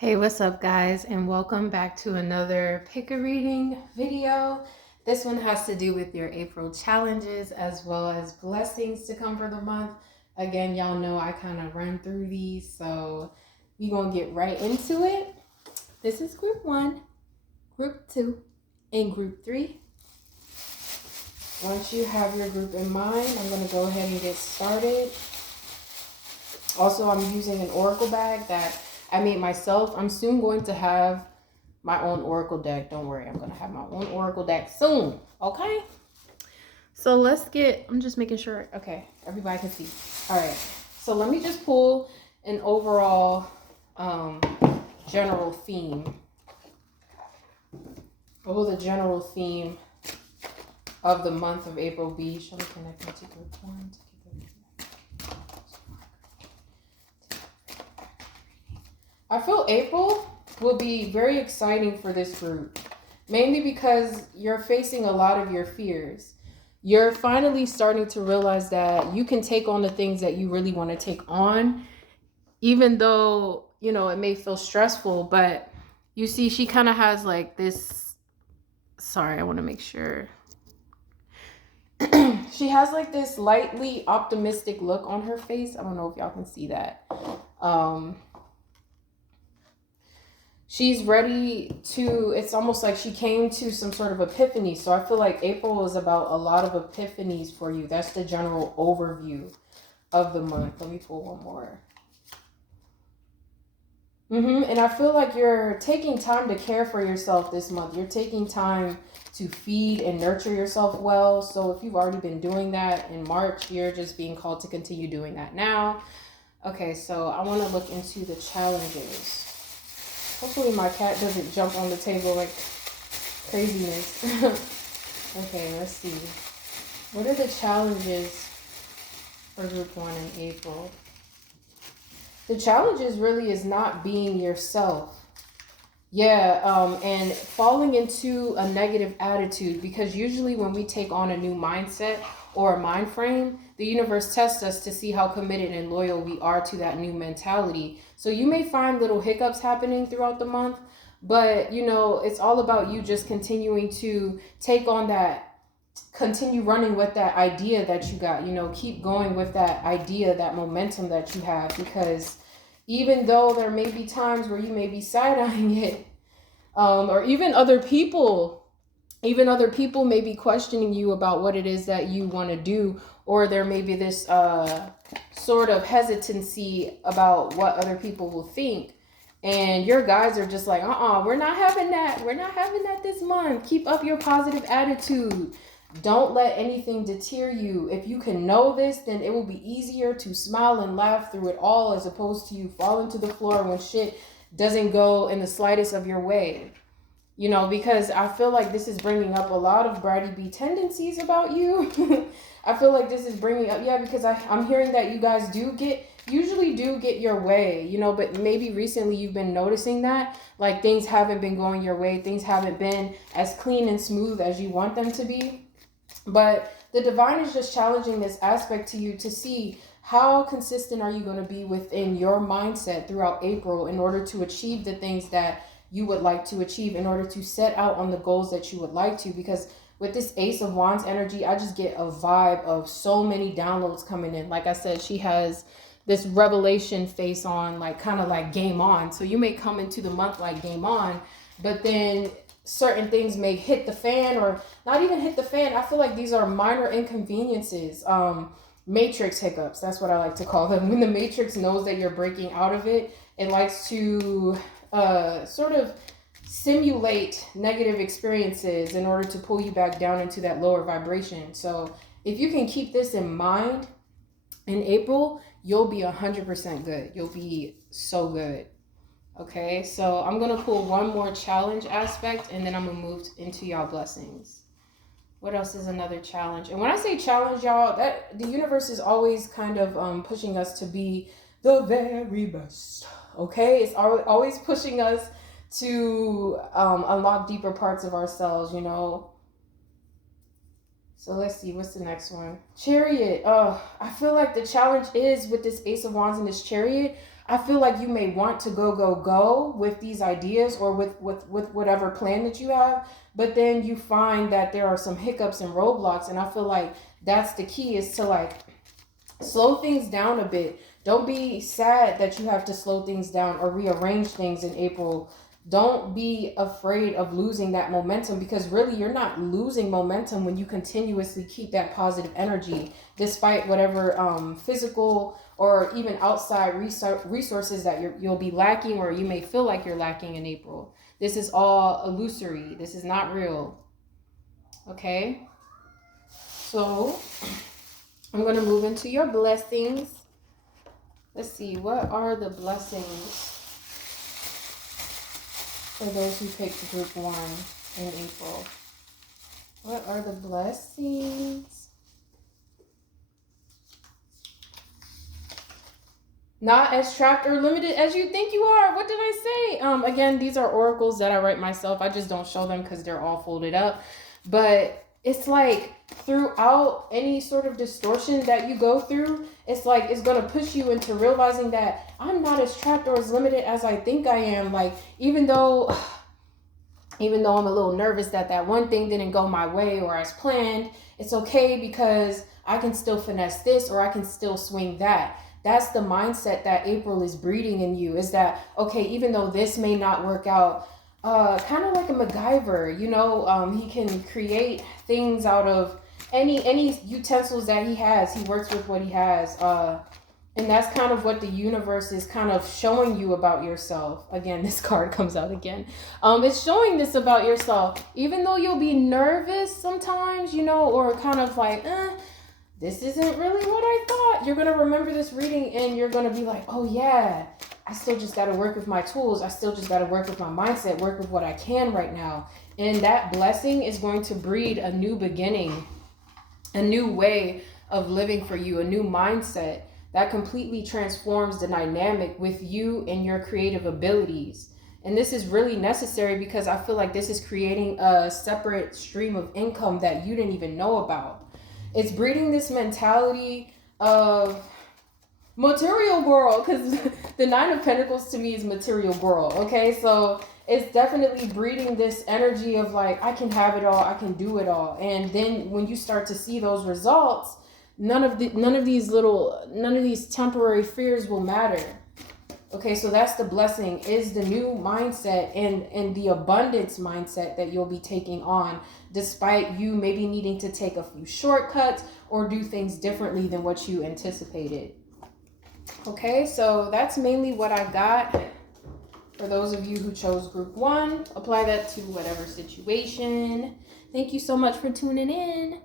Hey, what's up, guys, and welcome back to another pick a reading video. This one has to do with your April challenges as well as blessings to come for the month. Again, y'all know I kind of run through these, so we're going to get right into it. This is group 1, group 2, and group 3. Once you have your group in mind, I'm going to go ahead and get started. Also, I'm using an oracle bag that I made myself. I'm soon going to have my own oracle deck. Don't worry, I'm going to have my own oracle deck soon. Okay? So let's get, I'm just making sure, okay, everybody can see. All right. So let me just pull an overall general theme. What will the general theme of the month of April be? Shall we connect into group 1? I feel April will be very exciting for this group, mainly because you're facing a lot of your fears. You're finally starting to realize that you can take on the things that you really want to take on, even though, you know, it may feel stressful. But you see, she kind of has like this, sorry, I want to make sure. She has like this lightly optimistic look on her face. I don't know if y'all can see that. She's ready to, it's almost like she came to some sort of epiphany. So I feel like April is about a lot of epiphanies for you. That's the general overview of the month. Let me pull one more. And I feel like you're taking time to care for yourself this month. You're taking time to feed and nurture yourself well. So if you've already been doing that in March, you're just being called to continue doing that now. Okay, so I want to look into the challenges. Hopefully my cat doesn't jump on the table like craziness. Okay, let's see. What are the challenges for group 1 in April? The challenges really is not being yourself. And falling into a negative attitude, because usually when we take on a new mindset or a mind frame, the universe tests us to see how committed and loyal we are to that new mentality. So you may find little hiccups happening throughout the month, but you know, it's all about you just continuing to take on that, continue running with that idea that you got, you know, keep going with that idea, that momentum that you have, because even though there may be times where you may be side-eyeing it, or even other people may be questioning you about what it is that you want to do, or there may be this sort of hesitancy about what other people will think, and your guys are just like, we're not having that this month. Keep up your positive attitude. Don't let anything deter you. If you can know this, then it will be easier to smile and laugh through it all, as opposed to you falling to the floor when shit doesn't go in the slightest of your way. You know, because I feel like this is bringing up a lot of bratty B tendencies about you. I feel like this is bringing up, because I'm hearing that you guys usually do get your way, you know, but maybe recently you've been noticing that, like, things haven't been going your way. Things haven't been as clean and smooth as you want them to be. But the divine is just challenging this aspect to you to see how consistent are you going to be within your mindset throughout April in order to achieve the things that you would like to achieve, in order to set out on the goals that you would like to. Because with this Ace of Wands energy, I just get a vibe of so many downloads coming in. Like I said, she has this revelation face on, like kind of like game on. So you may come into the month like game on, but then certain things may hit the fan, or not even hit the fan. I feel like these are minor inconveniences, matrix hiccups. That's what I like to call them. When the matrix knows that you're breaking out of it, it likes to sort of simulate negative experiences in order to pull you back down into that lower vibration. So if you can keep this in mind in April, you'll be 100% good. You'll be so good. Okay, so I'm going to pull one more challenge aspect, and then I'm going to move into y'all blessings. What else is another challenge? And when I say challenge, y'all, that the universe is always kind of pushing us to be the very best. Okay, it's always pushing us to unlock deeper parts of ourselves, you know. So let's see, what's the next one? Chariot. I feel like the challenge is with this Ace of Wands and this Chariot. I feel like you may want to go with these ideas or with whatever plan that you have, but then you find that there are some hiccups and roadblocks. And I feel like that's the key, is to like slow things down a bit. Don't be sad that you have to slow things down or rearrange things in April. Don't be afraid of losing that momentum, because really you're not losing momentum when you continuously keep that positive energy despite whatever physical or even outside resources that you'll be lacking, or you may feel like you're lacking in April. This is all illusory. This is not real. Okay? So I'm going to move into your blessings. Let's see, what are the blessings for those who picked group 1 in April? What are the blessings? Not as trapped or limited as you think you are. What did I say? Again, these are oracles that I write myself. I just don't show them because they're all folded up. But it's like throughout any sort of distortion that you go through, it's like it's going to push you into realizing that I'm not as trapped or as limited as I think I am. Like, even though I'm a little nervous that one thing didn't go my way or as planned, it's okay, because I can still finesse this, or I can still swing that. That's the mindset that April is breeding in you, is that, okay, even though this may not work out, kind of like a MacGyver, he can create things out of any utensils that he has. He works with what he has. And that's kind of what the universe is kind of showing you about yourself. Again, this card comes out again. It's showing this about yourself. Even though you'll be nervous sometimes, or kind of like, this isn't really what I thought. You're going to remember this reading and you're going to be like, oh yeah, I still just got to work with my tools. I still just got to work with my mindset, work with what I can right now. And that blessing is going to breed a new beginning, a new way of living for you, a new mindset that completely transforms the dynamic with you and your creative abilities. And this is really necessary, because I feel like this is creating a separate stream of income that you didn't even know about. It's breeding this mentality of material world, because the 9 of Pentacles to me is material world. Okay, so it's definitely breeding this energy of like, I can have it all, I can do it all. And then when you start to see those results, none of these temporary fears will matter. Okay, so that's the blessing, is the new mindset and the abundance mindset that you'll be taking on, despite you maybe needing to take a few shortcuts or do things differently than what you anticipated. Okay, so that's mainly what I got for those of you who chose group 1. Apply that to whatever situation. Thank you so much for tuning in.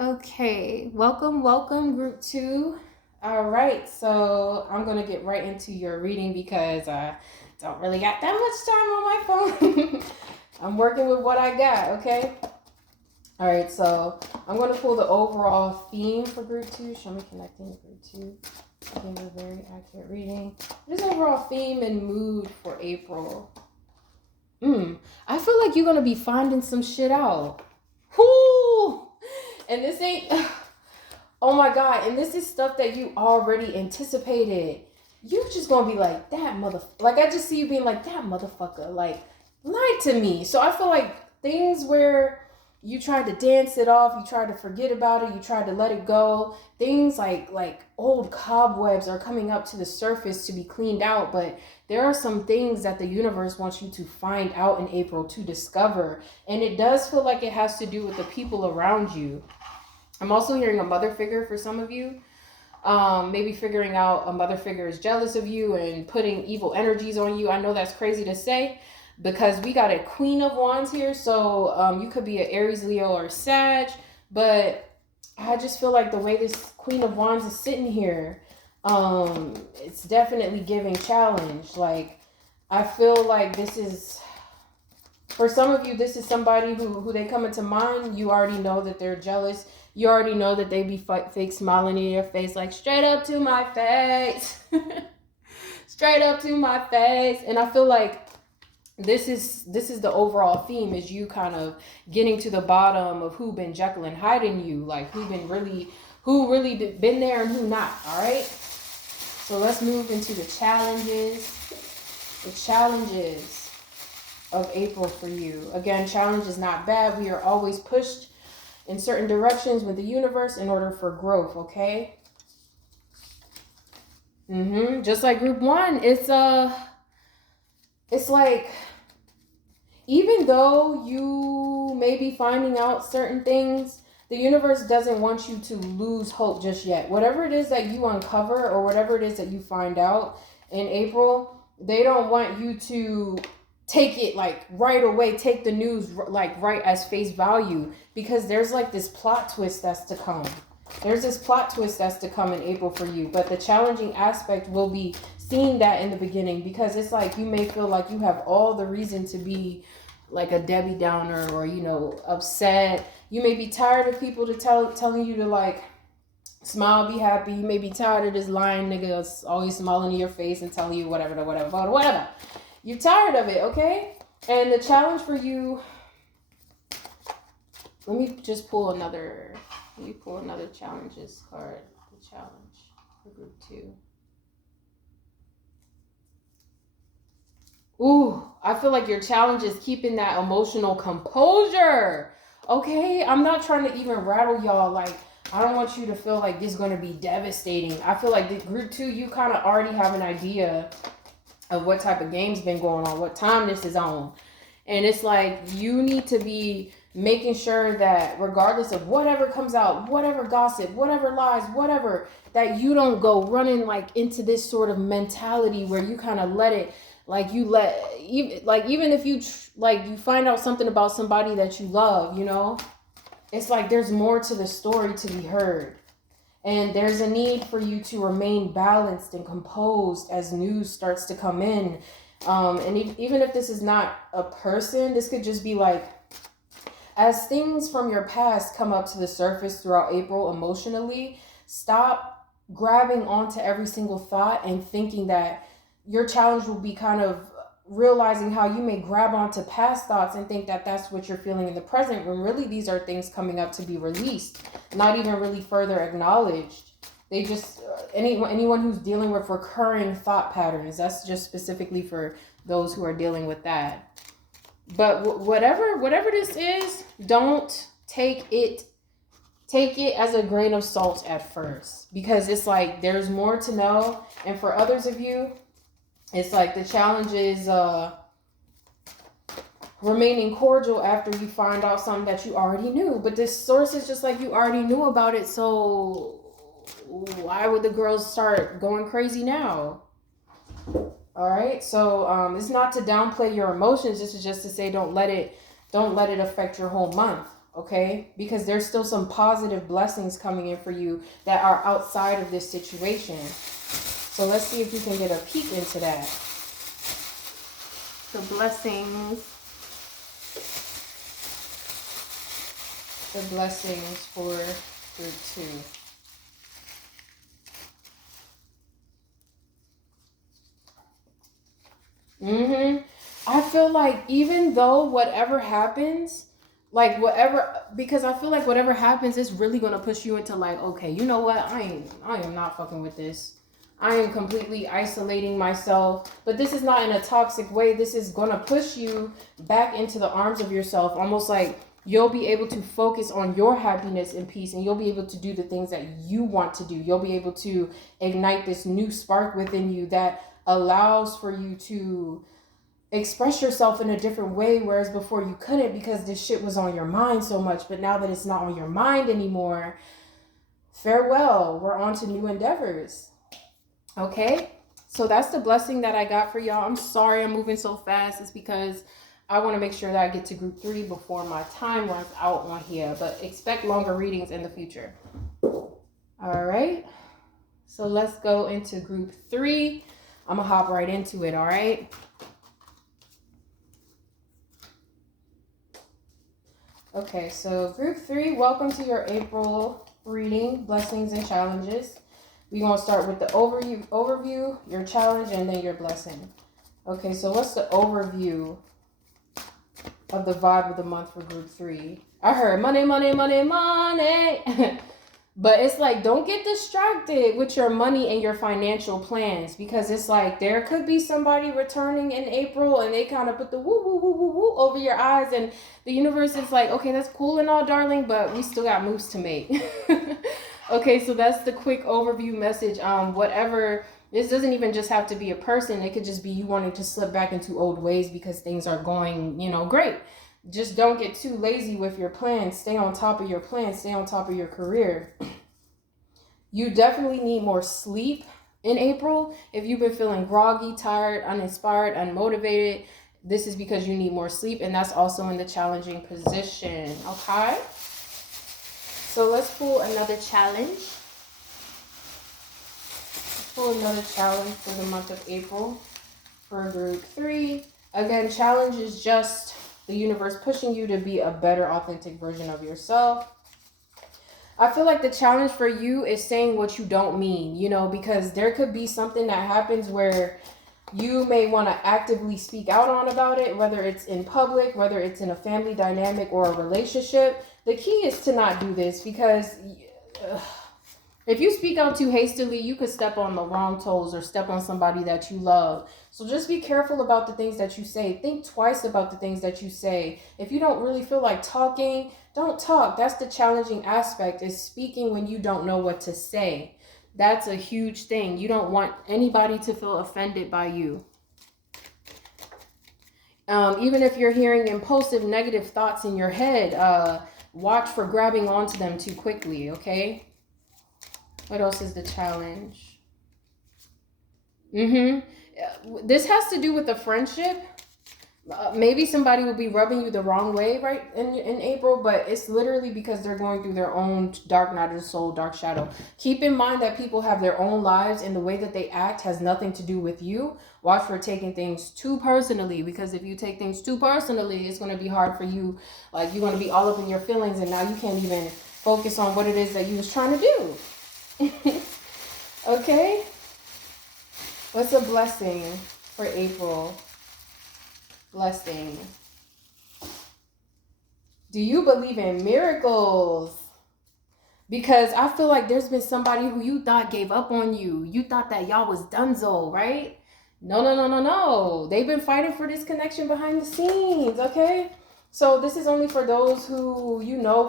Okay, welcome group 2. All right, so I'm gonna get right into your reading, because I don't really got that much time on my phone. I'm working with what I got. Okay, all right, so I'm gonna pull the overall theme for group 2. Show me connecting to group 2. I think a very accurate reading. This overall theme and mood for April. I feel like you're gonna be finding some shit out. Whoo! And this ain't, oh my God, and this is stuff that you already anticipated. You just gonna be like, that motherfucker. Like, I just see you being like, that motherfucker, like, lied to me. So I feel like things where you tried to dance it off, you tried to forget about it, you tried to let it go. Things like old cobwebs are coming up to the surface to be cleaned out, but there are some things that the universe wants you to find out in April, to discover. And it does feel like it has to do with the people around you. I'm also hearing a mother figure for some of you. Maybe figuring out a mother figure is jealous of you and putting evil energies on you. I know that's crazy to say, because we got a Queen of Wands here. So you could be an Aries, Leo, or Sag. But I just feel like the way this Queen of Wands is sitting here, it's definitely giving challenge. Like, I feel like this is, for some of you, this is somebody who they come into mind. You already know that they're jealous. You already know that they be fake smiling in your face, like, straight up to my face. Straight up to my face. And I feel like this is the overall theme, is you kind of getting to the bottom of who been Jekyll and hiding you, like who really been there and who not. All right, so let's move into the challenges of April for you. Again, challenge is not bad. We are always pushed in certain directions with the universe in order for growth. Okay. Just like group 1, it's like, even though you may be finding out certain things, the universe doesn't want you to lose hope just yet. Whatever it is that you uncover, or whatever it is that you find out in April, they don't want you to take it like right away, take the news like right as face value, because there's like this plot twist that's to come. There's this plot twist that's to come in April for you. But the challenging aspect will be seeing that in the beginning, because it's like you may feel like you have all the reason to be like a Debbie Downer, or, you know, upset. You may be tired of people telling you to like smile, be happy. You may be tired of this lying nigga always smiling in your face and telling you whatever. You're tired of it, okay? And the challenge for you, let me pull another challenges card. The challenge for group 2. Ooh, I feel like your challenge is keeping that emotional composure. Okay? I'm not trying to even rattle y'all. Like, I don't want you to feel like this is going to be devastating. I feel like the group 2, you kind of already have an idea of what type of game's been going on, what time this is on. And it's like, you need to be making sure that regardless of whatever comes out, whatever gossip, whatever lies, whatever, that you don't go running like into this sort of mentality where you kind of let it, like you let, even if you you find out something about somebody that you love, you know, it's like there's more to the story to be heard. And there's a need for you to remain balanced and composed as news starts to come in. And even if this is not a person, this could just be like, as things from your past come up to the surface throughout April emotionally, stop grabbing onto every single thought and thinking that your challenge will be kind of realizing how you may grab onto past thoughts and think that that's what you're feeling in the present, when really these are things coming up to be released, not even really further acknowledged. They just, anyone who's dealing with recurring thought patterns, that's just specifically for those who are dealing with that. But whatever this is, don't take it as a grain of salt at first, because it's like there's more to know. And for others of you, it's like the challenge is remaining cordial after you find out something that you already knew. But this source is just like, you already knew about it, so why would the girls start going crazy now? All right, so it's not to downplay your emotions. This is just to say, don't let it affect your whole month, okay? Because there's still some positive blessings coming in for you that are outside of this situation. So let's see if we can get a peek into that. The blessings for group 2. I feel like even though whatever happens, because I feel like whatever happens is really going to push you into like, okay, you know what? I am not fucking with this. I am completely isolating myself. But this is not in a toxic way. This is going to push you back into the arms of yourself. Almost like you'll be able to focus on your happiness and peace, and you'll be able to do the things that you want to do. You'll be able to ignite this new spark within you that allows for you to express yourself in a different way, whereas before you couldn't because this shit was on your mind so much. But now that it's not on your mind anymore, farewell. We're on to new endeavors. Okay, so that's the blessing that I got for y'all. I'm sorry I'm moving so fast. It's because I want to make sure that I get to group 3 before my time runs out on here. But expect longer readings in the future. All right, so let's go into group 3. I'm going to hop right into it, all right? Okay, so group 3, welcome to your April reading, blessings and challenges. We're going to start with the overview, your challenge, and then your blessing. Okay, so what's the overview of the vibe of the month for group 3? I heard money, money, money, money. But it's like, don't get distracted with your money and your financial plans, because it's like there could be somebody returning in April and they kind of put the woo, woo, woo, woo, woo over your eyes. And the universe is like, okay, that's cool and all, darling, but we still got moves to make. Okay, so that's the quick overview message. Whatever, this doesn't even just have to be a person. It could just be you wanting to slip back into old ways because things are going, great. Just don't get too lazy with your plans. Stay on top of your plans. Stay on top of your career. You definitely need more sleep in April. If you've been feeling groggy, tired, uninspired, unmotivated, this is because you need more sleep, and that's also in the challenging position. Okay? So let's pull another challenge. Pull another challenge for the month of April for group 3. Again, challenge is just the universe pushing you to be a better, authentic version of yourself. I feel like the challenge for you is saying what you don't mean, because there could be something that happens where you may want to actively speak out on about it, whether it's in public, whether it's in a family dynamic or a relationship. The key is to not do this, because if you speak out too hastily, you could step on the wrong toes or step on somebody that you love. So just be careful about the things that you say. Think twice about the things that you say. If you don't really feel like talking, don't talk. That's the challenging aspect, is speaking when you don't know what to say. That's a huge thing. You don't want anybody to feel offended by you. Even if you're hearing impulsive negative thoughts in your head, watch for grabbing onto them too quickly, okay? What else is the challenge? This has to do with a friendship. Maybe somebody will be rubbing you the wrong way right in April, but it's literally because they're going through their own dark night of the soul, dark shadow. Keep in mind that people have their own lives, and the way that they act has nothing to do with you. Watch for taking things too personally, because if you take things too personally, it's going to be hard for you. Like, you're going to be all up in your feelings, and now you can't even focus on what it is that you was trying to do. Okay? What's a blessing for April? Blessing. Do you believe in miracles? Because I feel like there's been somebody who you thought gave up on you. You thought that y'all was donezo, right? No. They've been fighting for this connection behind the scenes, okay? So this is only for those who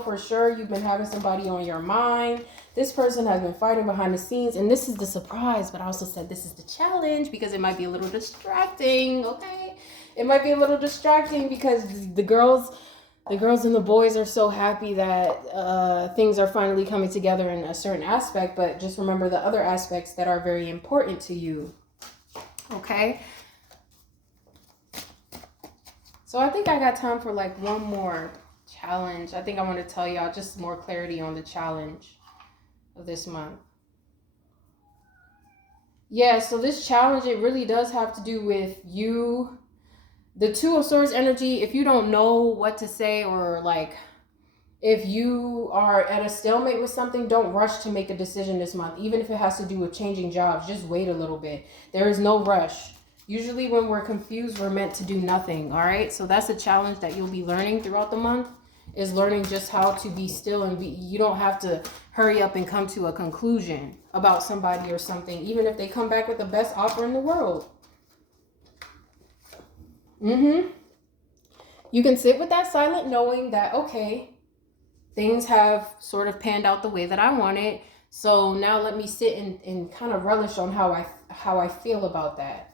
for sure you've been having somebody on your mind. This person has been fighting behind the scenes, and this is the surprise, but I also said this is the challenge because it might be a little distracting, okay? It might be a little distracting because the girls and the boys are so happy that things are finally coming together in a certain aspect, but just remember the other aspects that are very important to you, okay? So I think I got time for like one more challenge. I think I want to tell y'all just more clarity on the challenge of this month. Yeah, so this challenge, it really does have to do with you. The Two of Swords energy, if you don't know what to say, or like if you are at a stalemate with something, don't rush to make a decision this month. Even if it has to do with changing jobs, just wait a little bit. There is no rush. Usually when we're confused, we're meant to do nothing, all right? So that's a challenge that you'll be learning throughout the month, is learning just how to be still and you don't have to hurry up and come to a conclusion about somebody or something, even if they come back with the best offer in the world. You can sit with that silent knowing that, okay, things have sort of panned out the way that I wanted. So now let me sit and kind of relish on how I feel about that.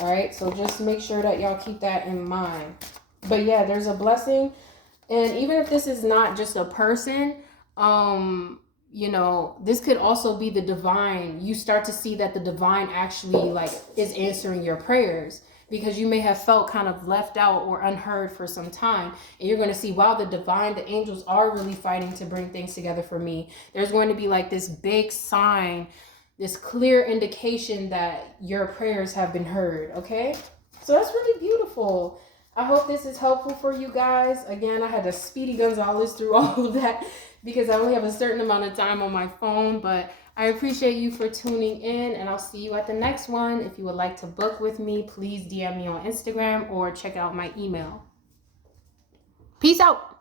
All right, so just make sure that y'all keep that in mind. But yeah, there's a blessing. And even if this is not just a person, this could also be the divine. You start to see that the divine actually is answering your prayers, because you may have felt kind of left out or unheard for some time. And you're going to see, wow, the divine, the angels are really fighting to bring things together for me. There's going to be like this big sign, this clear indication that your prayers have been heard, okay? So that's really beautiful. I hope this is helpful for you guys. Again, I had to Speedy Gonzalez through all of that because I only have a certain amount of time on my phone. But I appreciate you for tuning in, and I'll see you at the next one. If you would like to book with me, please DM me on Instagram or check out my email. Peace out.